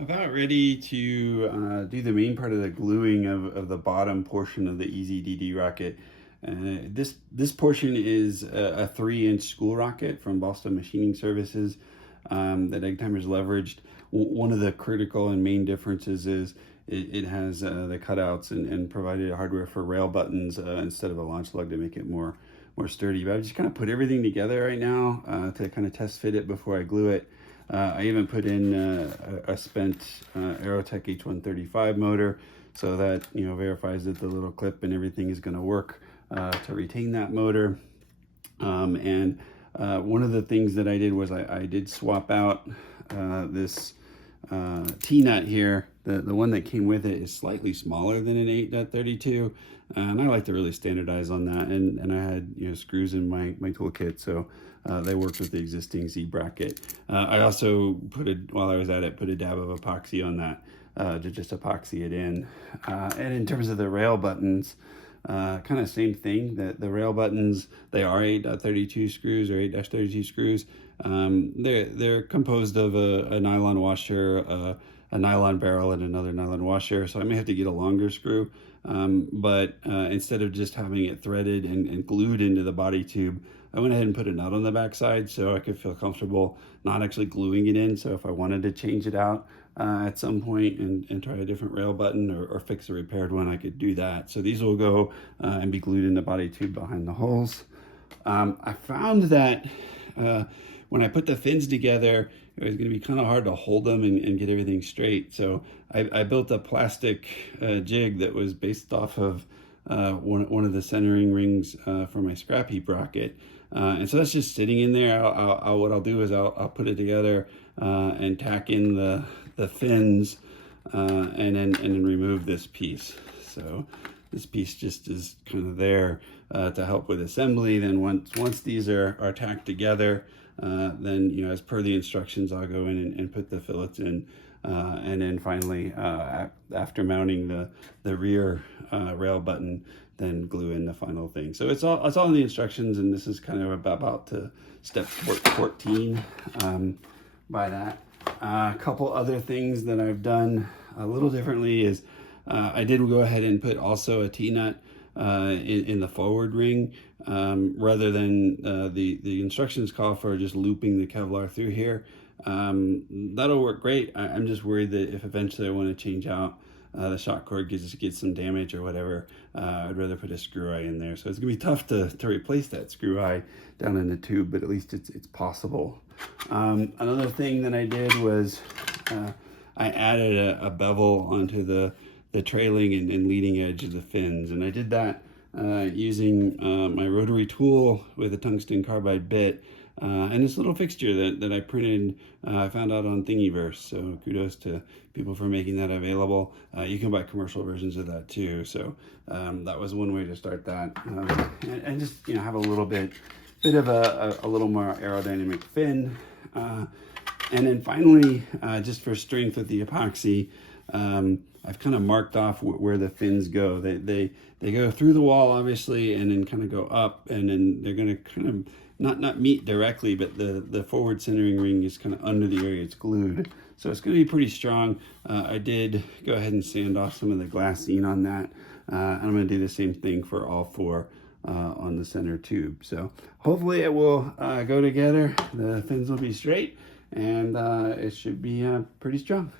About ready to do the main part of the gluing of the bottom portion of the EZ-DD rocket. This portion is a 3-inch school rocket from Boston Machining Services that Eggtimer's leveraged. One of the critical and main differences is it has the cutouts and provided hardware for rail buttons instead of a launch lug to make it more sturdy. But I've just kind of put everything together right now to kind of test fit it before I glue it. I even put in a spent Aerotech H135 motor, so that verifies that the little clip and everything is going to work to retain that motor. And one of the things that I did was I did swap out this T-nut here. The one that came with it is slightly smaller than an 8.32, and I like to really standardize on that. And I had screws in my toolkit, so they worked with the existing Z bracket. I also while I was at it, put a dab of epoxy on that to just epoxy it in. And in terms of the rail buttons, kind of same thing. The rail buttons, they are 8.32 screws or 8-32 screws. They're composed of a nylon washer, a nylon barrel, and another nylon washer, so I may have to get a longer screw. But instead of just having it threaded and glued into the body tube, I went ahead and put a nut on the backside so I could feel comfortable not actually gluing it in. So if I wanted to change it out at some point and try a different rail button or fix a repaired one, I could do that. So these will go and be glued in the body tube behind the holes. I found that when I put the fins together, it was going to be kind of hard to hold them and get everything straight. So I built a plastic jig that was based off of one of the centering rings for my scrap heap rocket. And so that's just sitting in there. What I'll do is I'll put it together and tack in the fins and then remove this piece. So this piece just is kind of there to help with assembly. Then once these are tacked together, then as per the instructions, I'll go in and put the fillets in, and then finally after mounting the rear rail button, then glue in the final thing. So it's all in the instructions, and this is kind of about to step 14 by that. A couple other things that I've done a little differently is I did go ahead and put also a T-nut in the forward ring, rather than the instructions call for just looping the Kevlar through here. That'll work great. I'm just worried that if eventually I want to change out the shock cord gets some damage or whatever, I'd rather put a screw eye in there. So it's gonna be tough to replace that screw eye down in the tube, but at least it's possible. Another thing that I did was I added a bevel onto the trailing and leading edge of the fins, and I did that using my rotary tool with a tungsten carbide bit and this little fixture that I printed, I found out on Thingiverse. So kudos to people for making that available. You can buy commercial versions of that too. So that was one way to start that, and just have a little bit of a little more aerodynamic fin. And then finally, just for strength with the epoxy, I've kind of marked off where the fins go. They go through the wall, obviously, and then kind of go up, and then they're going to kind of not meet directly, but the forward centering ring is kind of under the area it's glued. So it's going to be pretty strong. I did go ahead and sand off some of the glassine on that. And I'm going to do the same thing for all four on the center tube. So hopefully it will go together. The fins will be straight, and it should be pretty strong.